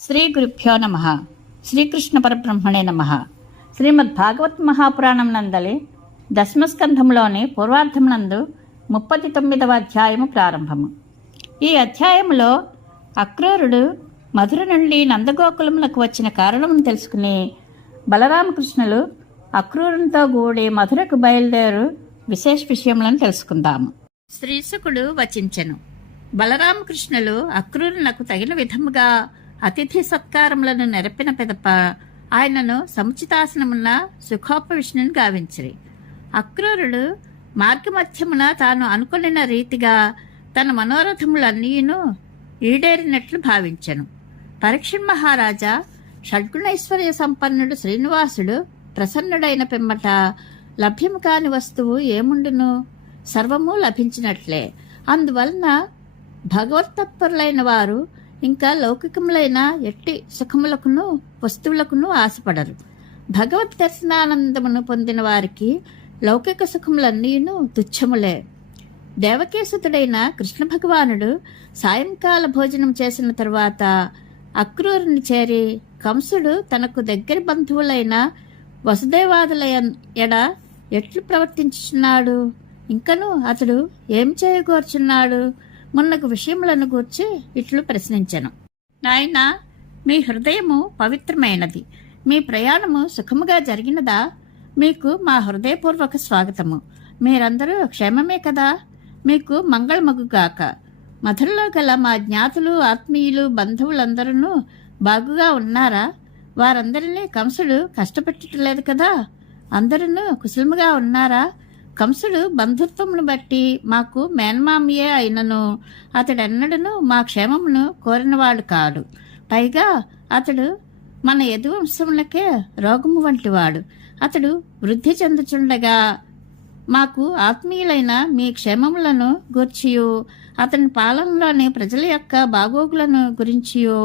శ్రీ గురుభ్యో నమ. శ్రీకృష్ణ పరబ్రహ్మణే నమ. శ్రీమద్ భాగవత్ మహాపురాణం నందలి దశమస్కంధంలోని పూర్వార్ధమునందు 39వ అధ్యాయము ప్రారంభము. ఈ అధ్యాయములో అక్రూరుడు మధుర నుండి నందగోకులములకు వచ్చిన కారణమును తెలుసుకుని బలరామకృష్ణులు అక్రూరునితో కూడి మధురకు బయలుదేరు విశేష విషయములను తెలుసుకుందాము. శ్రీశుకుడు వచించెను. బలరామకృష్ణులు అక్రూరునకు తగిన విధముగా అతిథి సత్కారములను నెరపిన పిదప ఆయనను సముచితాసనమున్న సుఖోపవిష్ణుని గావించిరి. అక్రూరుడు మార్గమధ్యమున తాను అనుకొనిన రీతిగా తన మనోరథములన్నీను ఈడేరినట్లు భావించెను. పరీక్షణ్ మహారాజా షడ్గుణైశ్వర్య సంపన్నుడు శ్రీనివాసుడు ప్రసన్నుడైన పిమ్మట లభ్యము కాని వస్తువు ఏముండును? సర్వము లభించినట్లే. అందువలన భగవత్తత్పరులైన వారు ఇంకా లౌకికములైన ఎట్టి సుఖములకును వస్తువులకును ఆశపడరు. భగవత్ దర్శనానందమును పొందిన వారికి లౌకిక సుఖములన్నీను తుచ్చములే. దేవకీసుతుడైన కృష్ణ భగవానుడు సాయంకాల భోజనం చేసిన తరువాత అక్రూరుని చేరి కంసుడు తనకు దగ్గరి బంధువులైన వసుదేవాదుల ఎడ ఎట్లు ప్రవర్తించుచున్నాడు, ఇంకను అతడు ఏం చేయగోర్చున్నాడు మున్నగు విషయములను గూర్చి ఇట్లు ప్రశ్నించెను. నాయనా, మీ హృదయము పవిత్రమైనది. మీ ప్రయాణము సుఖముగా జరిగినదా? మీకు మా హృదయపూర్వక స్వాగతము. మీరందరూ క్షేమమే కదా? మీకు మంగళమగుగాక. మధురలో గల మా జ్ఞాతులు, ఆత్మీయులు, బంధువులందరూ బాగుగా ఉన్నారా? వారందరినీ కంసుడు కష్టపెట్టలేదు కదా? అందరూ కుశలముగా ఉన్నారా? కంసుడు బంధుత్వమును బట్టి మాకు మేనమామయే అయినను అతడెన్నడను మా క్షేమమును కోరినవాడు కాడు. పైగా అతడు మన యదువంశములకే రోగము వంటివాడు. అతడు వృద్ధి చెందుచుండగా మాకు ఆత్మీయులైన మీ క్షేమములను గూర్చియు అతని పాలనలోని ప్రజల యొక్క బాగోగులను గురించియో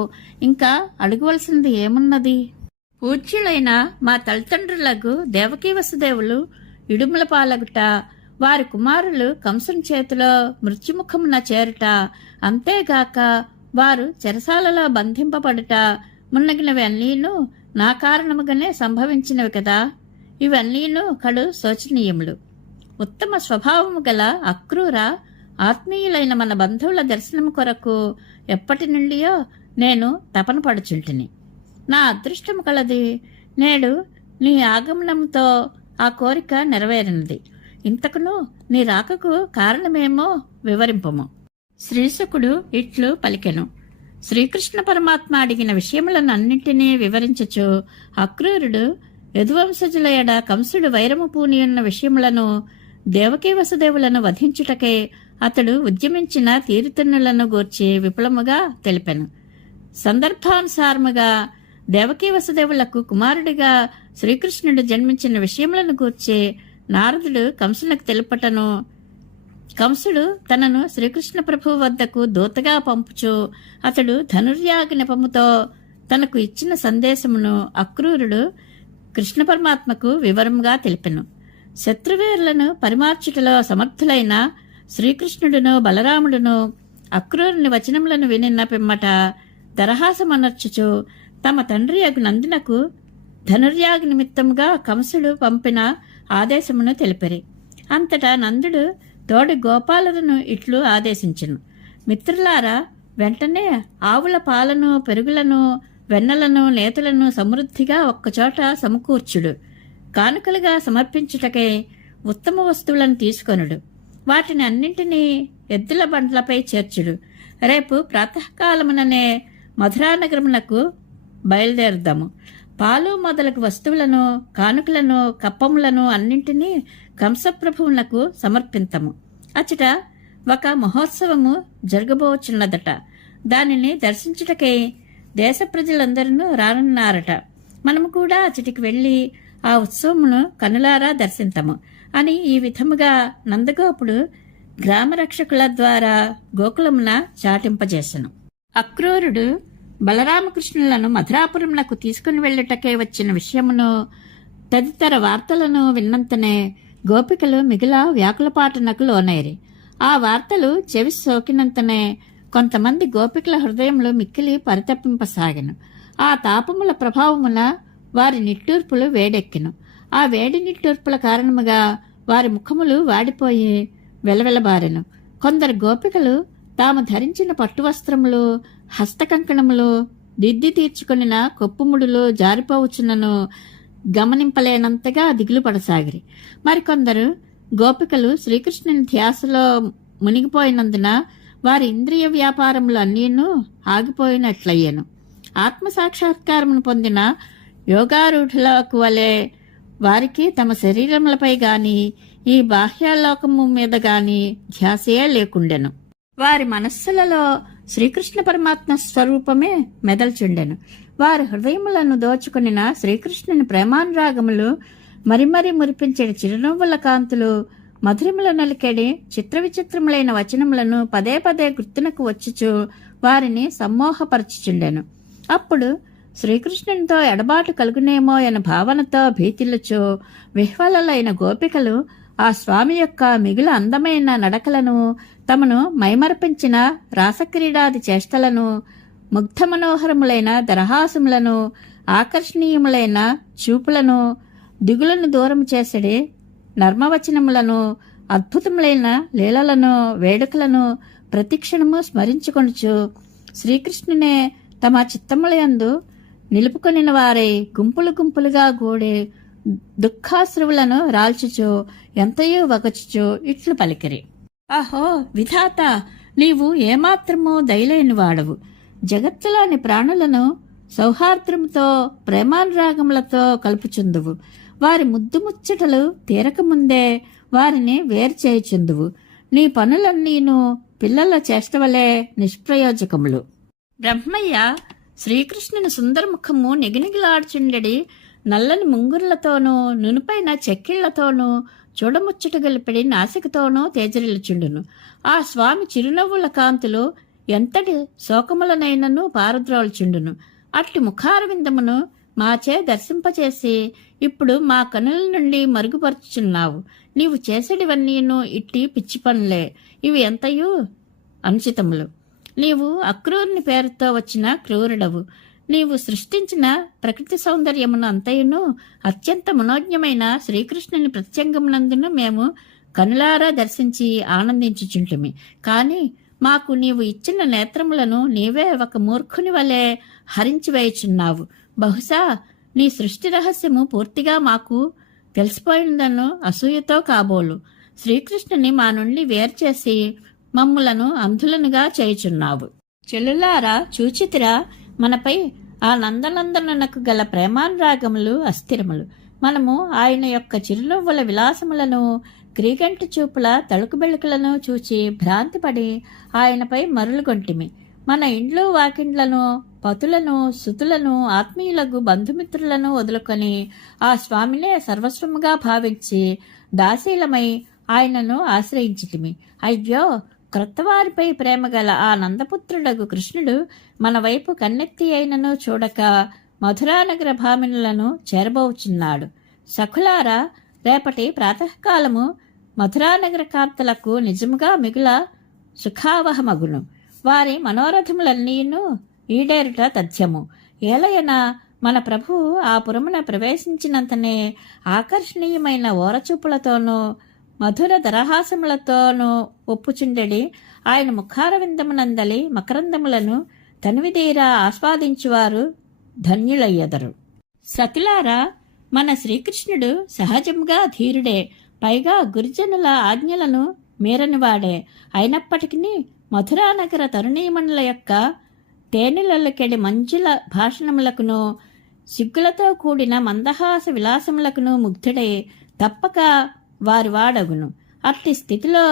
ఇంకా అడగవలసినది ఏమున్నది? పూజ్యులైన మా తల్లిదండ్రులకు దేవకీ వసుదేవులు ఇడుముల పాలగుట, వారి కుమారులు కంసుని చేతిలో మృత్యుముఖమున చేరుట, అంతేగాక వారు చెరసాలలో బంధింపబడుట మున్నగినవన్నీను నా కారణముగానే సంభవించినవి కదా. ఇవన్నీను కడు శోచనీయములు. ఉత్తమ స్వభావము గల అక్రూర ఆత్మీయులైన మన బంధువుల దర్శనము కొరకు ఎప్పటి నుండియో నేను తపన పడుచుంటిని. నా అదృష్టము కలది. నేడు నీ ఆగమనంతో ఆ కోరిక నెరవేరినది. ఇంతకును నీ రాకకు కారణమేమో వివరింపము. శ్రీశుకుడు ఇట్లు పలికెను. శ్రీకృష్ణ పరమాత్మ అడిగిన విషయములనన్నింటినీ వివరించుచు అక్రూరుడు యదువంశజుల ఎడ కంసుడు వైరము పూనియున్న విషయములను, దేవకీ వసుదేవులను వధించుటకే అతడు ఉద్యమించిన తీరుతన్నులను గూర్చి విపులముగా తెలిపెను. సందర్భానుసారముగా దేవకీ వసుదేవులకు కుమారుడిగా శ్రీకృష్ణుడు జన్మించిన విషయములను గూర్చి నారదుడు కంసులకు తెలుపటను, కంసుడు తనను శ్రీకృష్ణ ప్రభువు వద్దకు దూతగా పంపుచు అతడు ధనుర్యాగ నెపముతో తనకు ఇచ్చిన సందేశమును అక్రూరుడు కృష్ణ పరమాత్మకు వివరముగా తెలిపెను. శత్రువీరులను పరిమార్చుటలో సమర్థులైన శ్రీకృష్ణుడును బలరాముడును అక్రూరుని వచనములను వినిన్న పిమ్మట దరహాసమనర్చుచు తమ తండ్రి అగు నందునకు ధనుర్యాగ నిమిత్తముగా కంసుడు పంపిన ఆదేశమును తెలిపిరి. అంతటా నందుడు తోడి గోపాలులను ఇట్లు ఆదేశించెను. మిత్రులారా, వెంటనే ఆవుల పాలను, పెరుగులను, వెన్నలను, నేతలను సమృద్ధిగా ఒక్కచోట సమకూర్చుడు. కానుకలుగా సమర్పించుటకై ఉత్తమ వస్తువులను తీసుకొనుడు. వాటిని అన్నింటినీ ఎద్దుల బండ్లపై చేర్చుడు. రేపు ప్రాతకాలముననే మధురానగరమునకు బయలుదేరుదాము. పాలు మొదలగు వస్తువులను, కానుకలను, కప్పములను అన్నింటినీ కంసప్రభువునకు సమర్పింతము. అచ్చట ఒక మహోత్సవము జరగబోచున్నదట. దానిని దర్శించుటకై దేశ ప్రజలందరూ రానున్నారట. మనము కూడా అచ్చటికి వెళ్లి ఆ ఉత్సవమును కనులారా దర్శింతము అని ఈ విధముగా నందగోపుడు గ్రామరక్షకుల ద్వారా గోకులమున చాటింపజేసెను. అక్రూరుడు బలరామకృష్ణులను మధురాపురమునకు తీసుకుని వెళ్ళుటకే వచ్చిన విషయమును తదితర వార్తలను విన్నంతనే గోపికలు మిగిల వ్యాకులపాటునకు లోనైరి. ఆ వార్తలు చెవి సోకినంతనే కొంతమంది గోపికల హృదయంలో మిక్కిలి పరితపింపసాగెను. ఆ తాపముల ప్రభావమున వారి నిట్టూర్పులు వేడెక్కెను. ఆ వేడి నిట్టూర్పుల కారణముగా వారి ముఖములు వాడిపోయి వెలవెలబారెను. కొందరు గోపికలు తాము ధరించిన పట్టువస్త్రములు, హస్తకంకణములు, దిద్ది తీర్చుకొనిన కొప్పుముడులు జారిపోవచ్చునను గమనింపలేనంతగా దిగులు పడసాగిరి. మరికొందరు గోపికలు శ్రీకృష్ణుని ధ్యాసలో మునిగిపోయినందున వారి ఇంద్రియ వ్యాపారములు అన్నీనూ ఆగిపోయినట్లయ్యను. ఆత్మసాక్షాత్కారమును పొందిన యోగారూఢులకు వలె వారికి తమ శరీరములపై గాని ఈ బాహ్యలోకము మీద గాని ధ్యాసే లేకుండెను. వారి మనస్సులలో శ్రీకృష్ణ పరమాత్మ స్వరూపమే మెదల్చుండెను. వారి హృదయములను దోచుకొనిన శ్రీకృష్ణుని ప్రేమానురాగములు మరిమరి మురిపించడి చిరునవ్వుల కాంతులు, మధురముల నలికెడి చిత్ర విచిత్రములైన వచనములను పదే పదే గుర్తునకు వచ్చుచు వారిని సమ్మోహపరచుచుండెను. అప్పుడు శ్రీకృష్ణునితో ఎడబాటు కలుగునేమో అన్న భావనతో భీతిల్లుచు విహ్వలలైన గోపికలు ఆ స్వామి యొక్క మిగులు అందమైన నడకలను, తమను మైమర్పించిన రాసక్రీడాది చేష్టలను, ముగ్ధ మనోహరములైన దరహాసములను, ఆకర్షణీయములైన చూపులను, దిగులను దూరం చేసడి నర్మవచనములను, అద్భుతములైన లీలలను, వేడుకలను ప్రతిక్షణము స్మరించుకొనుచు శ్రీకృష్ణునే తమ చిత్తములయందు నిలుపుకొనిన వారై గుంపులు గుంపులుగా గూడి దుఃఖాశ్రువులను రాల్చుచు ఎంతయో వగచుచు ఇట్లు పలికిరి. అహో విధాత, నీవు ఏమాత్రమూ దయలేని వాడవు. జగత్తులోని ప్రాణులను సౌహార్ద్రముతో ప్రేమానురాగములతో కలుపుచుందువు. వారి ముద్దు ముచ్చటలు తీరకముందే వారిని వేరు చేయుచుందువు. నీ పనులన్నీను పిల్లల చేష్టవలే నిష్ప్రయోజకములు. బ్రహ్మయ్య శ్రీకృష్ణుని సుందరముఖము నిగినిగిలాడుచుండెడి నల్లని ముంగుర్లతోనూ నునుపైన చెక్కిళ్లతోనూ చూడముచ్చట గలిపిడి నాసికతోనూ తేజరిల్లుచుండును. ఆ స్వామి చిరునవ్వుల కాంతులు ఎంతటి శోకములనైనను పారద్రోల్చుండును. అట్టి ముఖారవిందమును మాచే దర్శింపచేసి ఇప్పుడు మా కనుల నుండి మరుగుపరుచుచున్నావు. నీవు చేసేటివన్నీను ఇట్టి పిచ్చి పనులే. ఇవి ఎంతయూ అనుచితములు. నీవు అక్రూరుని పేరుతో వచ్చిన క్రూరుడవు. నీవు సృష్టించిన ప్రకృతి సౌందర్యమును అంతయును అత్యంత మనోజ్ఞమైన శ్రీకృష్ణుని ప్రత్యంగమునందును మేము కనులారా దర్శించి ఆనందించుచుంటిమి. కాని మాకు నీవు ఇచ్చిన నేత్రములను నీవే ఒక మూర్ఖుని వలె హరించివేయుచున్నావు. బహుశా నీ సృష్టి రహస్యము పూర్తిగా మాకు తెలిసిపోయిందను అసూయతో కాబోలు. శ్రీకృష్ణుని మా నుండి వేర్చేసి మమ్ములను అంధులనుగా చేయుచున్నావు. చెల్లులారా, చూచితిరా, మనపై ఆ నందనందనకు గల ప్రేమానురాగములు అస్థిరములు. మనము ఆయన యొక్క చిరునవ్వుల విలాసములను, క్రీగంటి చూపుల తళుకు బెళుకులను చూచి భ్రాంతిపడి ఆయనపై మరులుగొంటిమి. మన ఇండ్లు వాకిండ్లను, పతులను, సుతులను, ఆత్మీయులకు బంధుమిత్రులను వదులుకొని ఆ స్వామినే సర్వస్వముగా భావించి దాసీలమై ఆయనను ఆశ్రయించితిమి. అయ్యో, క్రొత్తవారిపై ప్రేమగల ఆ నందపుత్రుడగు కృష్ణుడు మన వైపు కన్నెత్తి అయినను చూడక మధురానగర భామినులను చేరబోచున్నాడు. సఖులారా, రేపటి ప్రాతకాలము మధురానగర కాంతలకు నిజముగా మిగుల సుఖావహమగును. వారి మనోరథములన్నీను ఈడేరుట తథ్యము. ఏలయన మన ప్రభువు ఆ పురమున ప్రవేశించినంతనే ఆకర్షణీయమైన ఓరచూపులతోనూ మధుర దరహాసములతోనూ ఒప్పుచుండెడి ఆయన ముఖారవిందమునందలి మకరందములను తనివిదీరా ఆస్వాదించువారు ధన్యులయ్యదరు. సతులారా, మన శ్రీకృష్ణుడు సహజంగా ధీరుడే, పైగా గురుజనుల ఆజ్ఞలను మీరనివాడే. అయినప్పటికీ మధురానగర తరుణీమణుల యొక్క తేనెలకెడి మంజుల భాషణములకును సిగ్గులతో కూడిన మందహాస విలాసములకును ముగ్ధుడై తప్పక వారి వాడగును. అట్టి స్థితిలో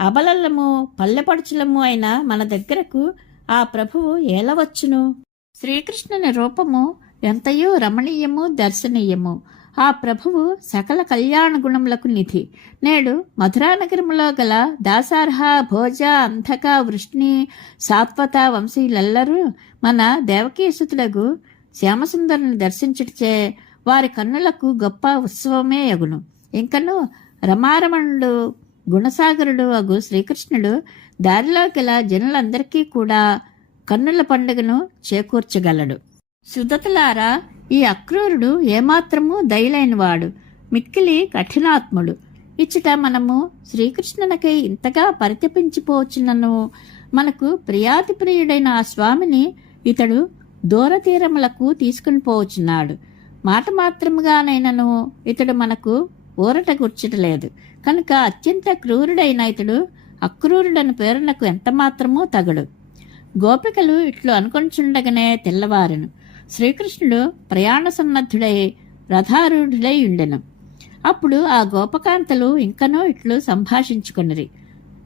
అబలలము పల్లెపడుచులము అయిన మన దగ్గరకు ఆ ప్రభువు ఏలవచ్చును? శ్రీకృష్ణుని రూపము ఎంతయో రమణీయము, దర్శనీయము. ఆ ప్రభువు సకల కళ్యాణ గుణములకు నిధి. నేడు మధురానగరములో గల దాసార్హ, భోజ, అంధక, వృష్ణి, సాత్వత వంశీయులెల్లరూ మన దేవకీసుతులకు శ్యామసుందరుని దర్శించుటచే వారి కన్నులకు గొప్ప ఉత్సవమే యగును. ఇంకను రమారమణుడు గుణసాగరుడు అగు శ్రీకృష్ణుడు దారిలో గల జనులందరికీ కూడా కన్నుల పండుగను చేకూర్చగలడు. సుదతులారా, ఈ అక్రూరుడు ఏమాత్రము దయలేనివాడు, మిక్కిలి కఠినాత్ముడు. ఇచ్చట మనము శ్రీకృష్ణునికై ఇంతగా పరితపించిపోవచ్చునను మనకు ప్రియాతి ప్రియుడైన ఆ స్వామిని ఇతడు దూరతీరములకు తీసుకుని పోవచ్చున్నాడు. మాట మాత్రముగానైనను ఇతడు మనకు ఊరట గుర్చటలేదు. కనుక అత్యంత క్రూరుడైన ఇతడు అక్రూరుడని పేరునకు ఎంతమాత్రమూ తగడు. గోపికలు ఇట్లు అనుకొంచుండగానే తెల్లవారును. శ్రీకృష్ణుడు ప్రయాణ సన్నద్ధుడై రథారూఢుడై ఉండెను. అప్పుడు ఆ గోపకాంతలు ఇంకనో ఇట్లు సంభాషించుకొనిరి.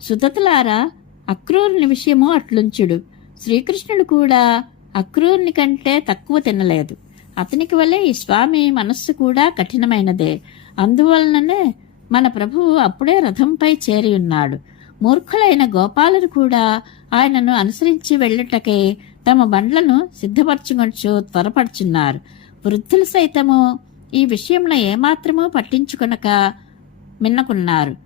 సుదతులారా, అక్రూరుని విషయము అట్లుంచుడు. శ్రీకృష్ణుడు కూడా అక్రూరుని కంటే తక్కువ తినలేదు. అతనికి వలె ఈ స్వామి మనస్సు కూడా కఠినమైనదే. అందువలననే మన ప్రభువు అప్పుడే రథంపై చేరి ఉన్నాడు. మూర్ఖులైన గోపాలురు కూడా ఆయనను అనుసరించి వెళ్ళుటకై తమ బండ్లను సిద్ధపరచుకొంచు త్వరపడుచున్నారు. వృద్ధులు సైతము ఈ విషయంలో ఏమాత్రమూ పట్టించుకొనక మిన్నకున్నారు.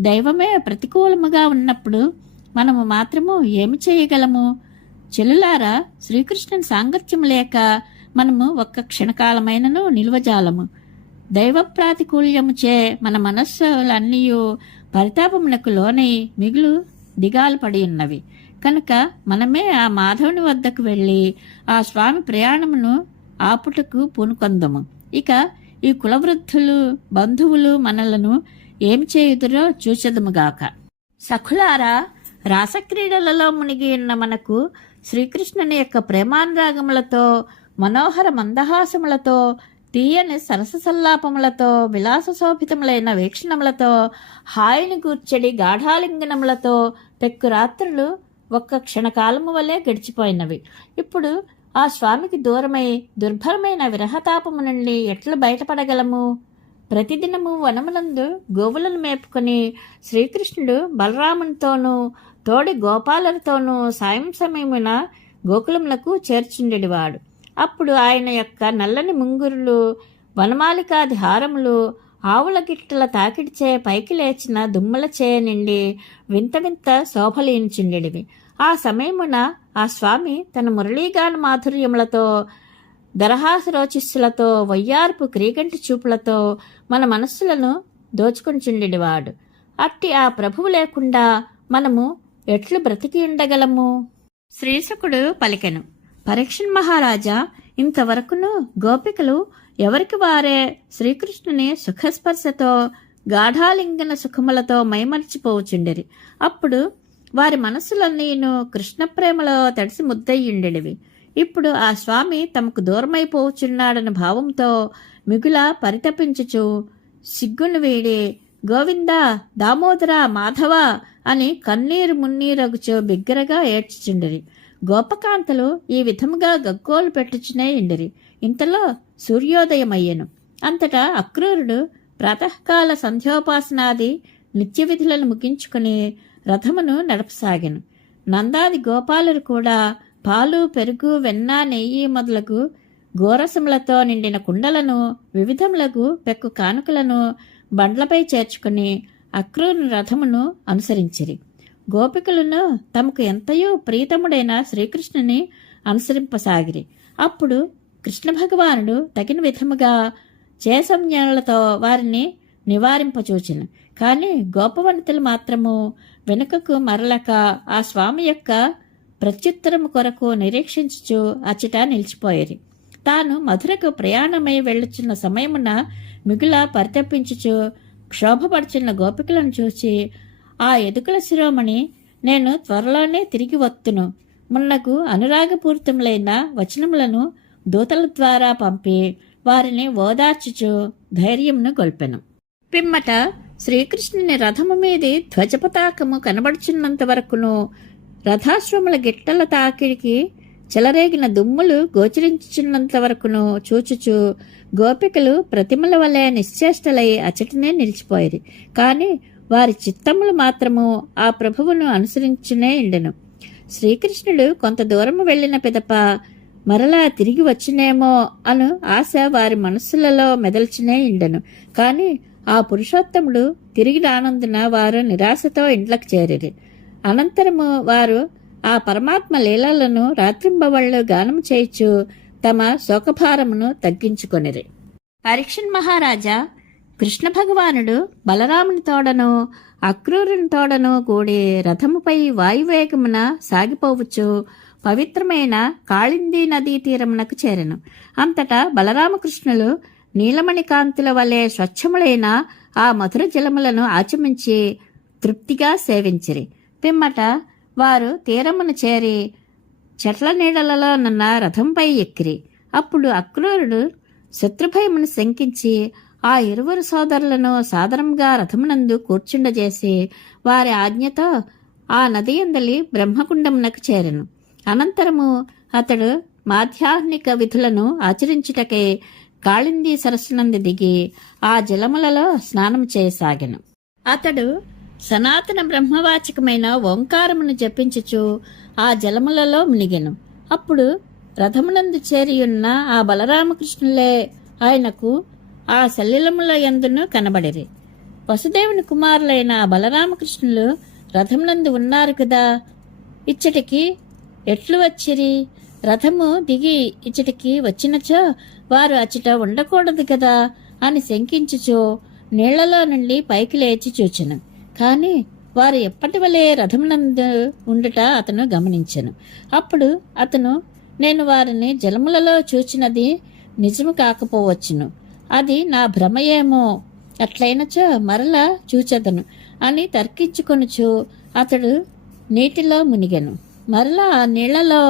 దైవమే ప్రతికూలముగా ఉన్నప్పుడు మనము మాత్రము ఏమి చేయగలము? చెల్లులారా, శ్రీకృష్ణుని సాంగత్యం లేక మనము ఒక్క క్షణకాలమైనను నిల్వజాలము. దైవ ప్రాతికూల్యముచే మన మనస్సులన్నీ పరితాపమునకు లోనై మిగులు దిగాలు పడి ఉన్నవి. కనుక మనమే ఆ మాధవుని వద్దకు వెళ్ళి ఆ స్వామి ప్రయాణమును ఆపుటకు పూనుకొందము. ఇక ఈ కులవృద్ధులు బంధువులు మనలను ఏమి చేయుదురో చూచెదముగాక. సఖులారా, రాసక్రీడలలో మునిగి ఉన్న మనకు శ్రీకృష్ణుని యొక్క ప్రేమానురాగములతో, మనోహర మందహాసములతో, తీయని సరస సల్లాపములతో, విలాసశోభితములైన వీక్షణములతో, హాయిని కూర్చడి గాఢాలింగనములతో పెక్కు రాత్రులు ఒక్క క్షణకాలము వలె గడిచిపోయినవి. ఇప్పుడు ఆ స్వామికి దూరమై దుర్భరమైన విరహతాపము నుండి ఎట్లు బయటపడగలము? ప్రతిదినము వనమునందు గోవులను మేపుకొని శ్రీకృష్ణుడు బలరామునితోనూ తోడి గోపాలతోనూ సాయం సమయమున గోకులములకు చేర్చుండెడివాడు. అప్పుడు ఆయన యొక్క నల్లని ముంగురులు, వనమాలికాది హారములు, ఆవుల గిట్టల తాకిడిచే పైకి లేచిన దుమ్ములచే నిండి వింత వింత శోభలీనిచుండెడివి. ఆ సమయమున ఆ స్వామి తన మురళీగాన మాధుర్యములతో, దరహాసరోచిస్సులతో, వయ్యార్పు క్రీగంటి చూపులతో మన మనస్సులను దోచుకొంచుండెడివాడు. అట్టి ఆ ప్రభువు లేకుండా మనము ఎట్లు బ్రతికి ఉండగలము? శ్రీశుకుడు పలికెను. పరీక్షణ్ మహారాజా, ఇంతవరకును గోపికలు ఎవరికి వారే శ్రీకృష్ణుని సుఖస్పర్శతో, గాఢాలింగన సుఖములతో మైమరిచిపోవచుండెరి. అప్పుడు వారి మనస్సులన్నీను కృష్ణ ప్రేమలో తడిసి ముద్దయ్యుండెడివి. ఇప్పుడు ఆ స్వామి తమకు దూరమైపోవచున్నాడన్న భావంతో మిగుల పరితపించుచు సిగ్గును వీడి గోవింద, దామోదర, మాధవ అని కన్నీరు మున్నీరగుచు బిగ్గరగా ఏడ్చుచుండిరి. గోపకాంతలు ఈ విధముగా గగ్గోలు పెట్టుచునే ఇండిరి. ఇంతలో సూర్యోదయమయ్యెను. అంతటా అక్రూరుడు ప్రాతకాల సంధ్యోపాసనాది నిత్య విధులను ముగించుకుని రథమును నడపసాగెను. నందాది గోపాలురు కూడా పాలు, పెరుగు, వెన్న, నెయ్యి మొదలగు గోరసములతో నిండిన కుండలను, వివిధములకు పెక్కు కానుకలను బండ్లపై చేర్చుకుని అక్రూరుని రథమును అనుసరించిరి. గోపికలను తమకు ఎంతయో ప్రీతముడైన శ్రీకృష్ణుని అనుసరింపసాగిరి. అప్పుడు కృష్ణ భగవానుడు తగిన విధముగా చేసంజ్ఞలతో వారిని నివారింపచూచెను. కాని గోపవనితలు మాత్రము వెనుకకు మరలక ఆ స్వామి యొక్క ప్రత్యుత్తరము కొరకు నిరీక్షించుచు అచ్చట నిలిచిపోయేరి. తాను మధురకు ప్రయాణమై వెళ్ళుచున్న సమయమున మిగుల పరితపించుచు క్షోభపడుచున్న గోపికలను చూచి ఆ ఎదుకుల శిరోమణి, నేను త్వరలోనే తిరిగి వత్తును మున్నకు అనురాగపూరితములైన వచనములను దూతల ద్వారా పంపి వారిని ఓదార్చుచు ధైర్యమును గొల్పెను. పిమ్మట శ్రీకృష్ణుని రథము మీది ధ్వజపతాకము కనబడుచున్నంత వరకును, రథాశ్వముల గిట్టల తాకిడికి చెలరేగిన దుమ్ములు గోచరించుచున్నంత వరకును చూచుచు గోపికలు ప్రతిమల వలె నిశ్చేష్టలై అచటనే నిలిచిపోయిరి. కాని వారి చిత్తములు మాత్రము ఆ ప్రభువును అనుసరించునే ఉండెను. శ్రీకృష్ణుడు కొంత దూరము వెళ్లిన పిదప మరలా తిరిగి వచ్చినేమో అను ఆశ వారి మనస్సులలో మెదల్చునే ఉండెను. కాని ఆ పురుషోత్తముడు తిరిగి రానందున వారు నిరాశతో ఇంట్లకు చేరిరి. అనంతరము వారు ఆ పరమాత్మ లీలలను రాత్రింబవళ్ళు గానం చేయిచు తమ శోకభారమును తగ్గించుకొనిరి. పరీక్షణ్ మహారాజా కృష్ణ భగవానుడు బలరాముని తోడను అక్రూరుని తోడను కూడి రథముపై వాయువేగమున సాగిపోవచ్చు పవిత్రమైన కాళిందీ నదీ తీరమునకు చేరెను. అంతటా బలరామకృష్ణులు నీలమణి కాంతుల వలె స్వచ్ఛములైన ఆ మధుర జలములను ఆచమించి తృప్తిగా సేవించిరి. పిమ్మట వారు తీరమును చేరి చెట్ల నీడలలో నున్న రథంపై ఎక్కిరి. అప్పుడు అక్రూరుడు శత్రుభయమును శంకించి ఆ ఇరువురు సోదరులను సాదరంగా రథమునందు కూర్చుండజేసి వారి ఆజ్ఞతో ఆ నది యందలి బ్రహ్మకుండమునకు చేరెను. అనంతరము అతడు మాధ్యాహ్నిక విధులను ఆచరించుటకై కాళిందీ సరస్సునందు దిగి ఆ జలములలో స్నానం చేయసాగెను. అతడు సనాతన బ్రహ్మవాచకమైన ఓంకారమును జపించుచు ఆ జలములలో మునిగెను. అప్పుడు రథమునందు చేరియున్న ఆ బలరామకృష్ణులే ఆయనకు ఆ సలిలముల యందును కనబడిరి. వసుదేవుని కుమారులైన ఆ బలరామకృష్ణులు రథమునందు ఉన్నారు కదా, ఇచ్చటికి ఎట్లు వచ్చిరి? రథము దిగి ఇచ్చటికి వచ్చినచో వారు అచ్చట ఉండకూడదు కదా అని శంకించుచో నీళ్లలో నుండి పైకి లేచి చూచెను. కాని వారు ఎప్పటి వలె రథమునందు ఉండుట అతను గమనించెను. అప్పుడు అతను, నేను వారిని జలములలో చూచినది నిజము కాకపోవచ్చును, అది నా భ్రమయేమో, అట్లయినచో మరలా చూచెదను అని తర్కించుకొనుచు అతడు నీటిలో మునిగెను. మరలా ఆ నీళ్లలో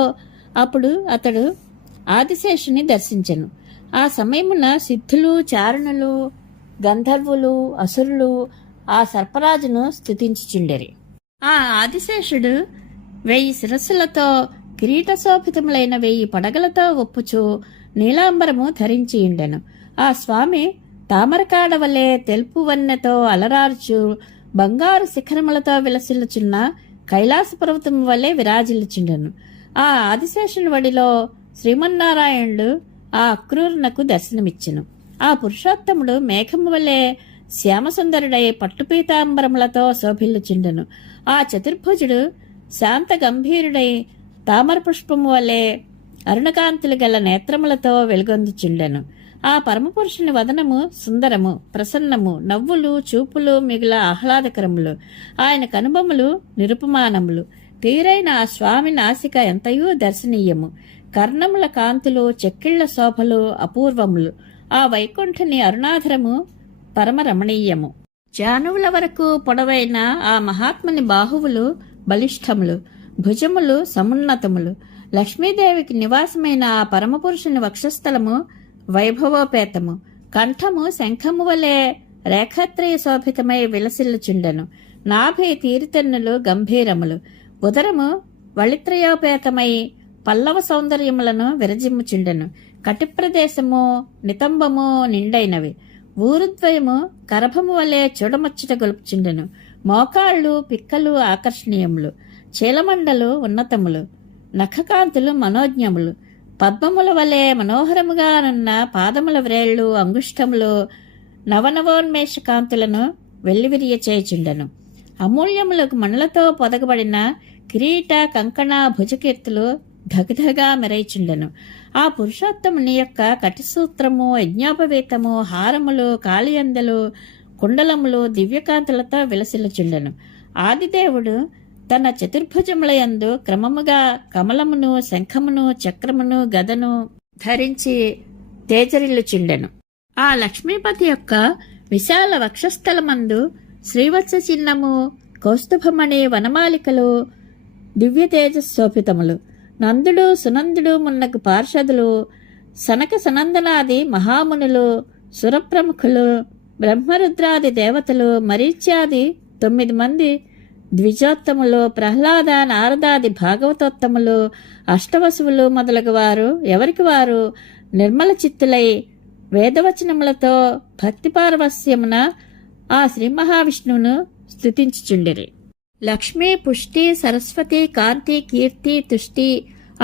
అప్పుడు అతడు ఆదిశేషుని దర్శించెను. ఆ సమయమున సిద్ధులు, చారణులు, గంధర్వులు, అసురులు ఆ సర్పరాజును స్తుతించుచుండెరి. ఆ ఆదిశేషుడు 1000 శిరస్సులతో కిరీటశోభితములైన 1000 పడగలతో ఒప్పుచు నీలాంబరము ధరించియుండెను. ఆ స్వామి తామరకాడ వలె తెలుపు వన్నెతో అలరార్చు బంగారు శిఖరములతో విలసిల్లుచున్న కైలాస పర్వతము వలె విరాజిల్లుచుండెను. ఆ ఆదిశేషుని వడిలో శ్రీమన్నారాయణుడు ఆ అక్రూరునకు దర్శనమిచ్చెను. ఆ పురుషోత్తముడు మేఘము వలె శ్యామసుందరుడై పట్టుపీతాంబరములతో శోభిల్లుచుండెను. ఆ చతుర్భుజుడు శాంత గంభీరుడై తామర పుష్పము వలె అరుణకాంతులు గల నేత్రములతో వెలుగొందుచుండెను. ఆ పరమపురుషుని వదనము సుందరము, ప్రసన్నము, నవ్వులు, చూపులు మిగుల ఆహ్లాదకరములు. ఆయన కనుబొమ్మలు నిరుపమానములు. తీరైన ఆ స్వామి నాసిక ఎంతయూ దర్శనీయము. కర్ణముల కాంతులు, చెక్కిళ్ల శోభలు అపూర్వములు. ఆ వైకుంఠుని అరుణాధరము పరమరమణీయము. జానువుల వరకు పొడవైన ఆ మహాత్ముని బాహువులు బలిష్టములు, భుజములు సమున్నతములు. లక్ష్మీదేవికి నివాసమైన ఆ పరమపురుషుని వక్షస్థలము వైభవోపేతము. కంఠము శంఖము వలె రేఖాత్రయ శోభితమై విలసిల్లుచుండెను. నాభి తీరితెన్నులు గంభీరములు. ఉదరము వళిత్రయోపేతమై పల్లవ సౌందర్యములను విరజిమ్ముచుండెను. కటిప్రదేశము నితంబము నిండైనవి. ఊరుద్వయము కరభము వలె చూడముచ్చట గొలుపుచుండెను. మోకాళ్ళు పిక్కలు ఆకర్షణీయములు. చీలమండలు ఉన్నతములు. నఖకాంతులు మనోజ్ఞములు. పద్మముల వలె మనోహరముగానున్న పాదముల వ్రేళ్లు అంగుష్టములు నవనవోన్మేష కాంతులను వెల్లివిరియ చేయుచుండెను. అమూల్యములకు మణులతో పొదగబడిన కిరీట, కంకణ, భుజకీర్తులు ధగధగా మెరైచుండెను. ఆ పురుషోత్తముని యొక్క కటిసూత్రము, యజ్ఞోపవీతము, హారములు, కాళియందలు, కుండలములు దివ్యకాంతులతో విలసిల్లుచుండెను. ఆదిదేవుడు తన చతుర్భుజములయందు క్రమముగా కమలమును, శంఖమును, చక్రమును, గదను ధరించి తేజరిల్లుచుండెను. ఆ లక్ష్మీపతి యొక్క విశాల వక్షస్థలమందు శ్రీవత్స చిహ్నము, కౌస్తుభమణి వనమాలికలు దివ్య తేజశోభితములు. నందుడు, సునందుడు మున్నగు పార్షదులు, సనక సనందనాది మహామునులు, సురప్రముఖులు, బ్రహ్మరుద్రాది దేవతలు, మరీచ్యాది 9 మంది ద్విజోత్తములు, ప్రహ్లాద, నారదాది భాగవతోత్తములు, అష్టవసువులు మొదలగు వారు ఎవరికి వారు నిర్మల చిత్తులై వేదవచనములతో భక్తి పారవస్యమున ఆ శ్రీ మహావిష్ణువును స్తుతించుచుండిరి. లక్ష్మీ, పుష్టి, సరస్వతి, కాంతి, కీర్తి, తుష్టి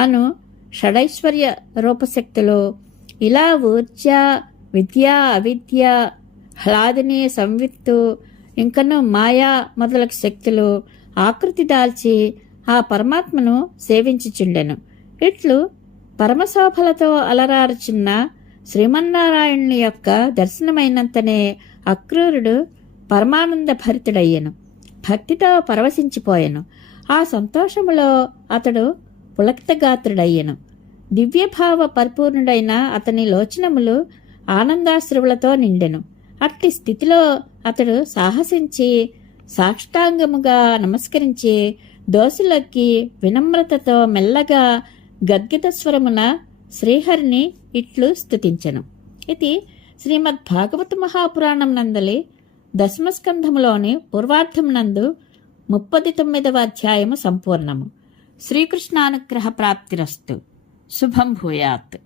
అను షడైశ్వర్య రూపశక్తులు, ఇలా ఊర్జ, విద్య, అవిద్య, హ్లాదిని, సంవిత్తు ఇంకనూ మాయా మొదలగు శక్తులు ఆకృతి దాల్చి ఆ పరమాత్మను సేవించుచుండెను. ఇట్లు పరమశోభలతో అలరారుచున్న శ్రీమన్నారాయణుని యొక్క దర్శనమైనంతనే అక్రూరుడు పరమానంద భరితుడయ్యెను. భక్తితో పరవశించిపోయెను. ఆ సంతోషములో అతడు పులకితగాత్రుడయ్యెను. దివ్యభావ పరిపూర్ణుడైన అతని లోచనములు ఆనందాశ్రువులతో నిండెను. అట్టి స్థితిలో అతడు సాహసించి సాష్టాంగముగా నమస్కరించి దోసులకి వినమ్రతతో మెల్లగా గద్గద స్వరమున శ్రీహరిని ఇట్లు స్తుతించెను. ఇది శ్రీమద్ భాగవత మహాపురాణం నందలి దశమస్కంధములోని పూర్వార్ధమునందు 39వ అధ్యాయము సంపూర్ణము. శ్రీకృష్ణానుగ్రహ ప్రాప్తిరస్తు. శుభం భూయాత్.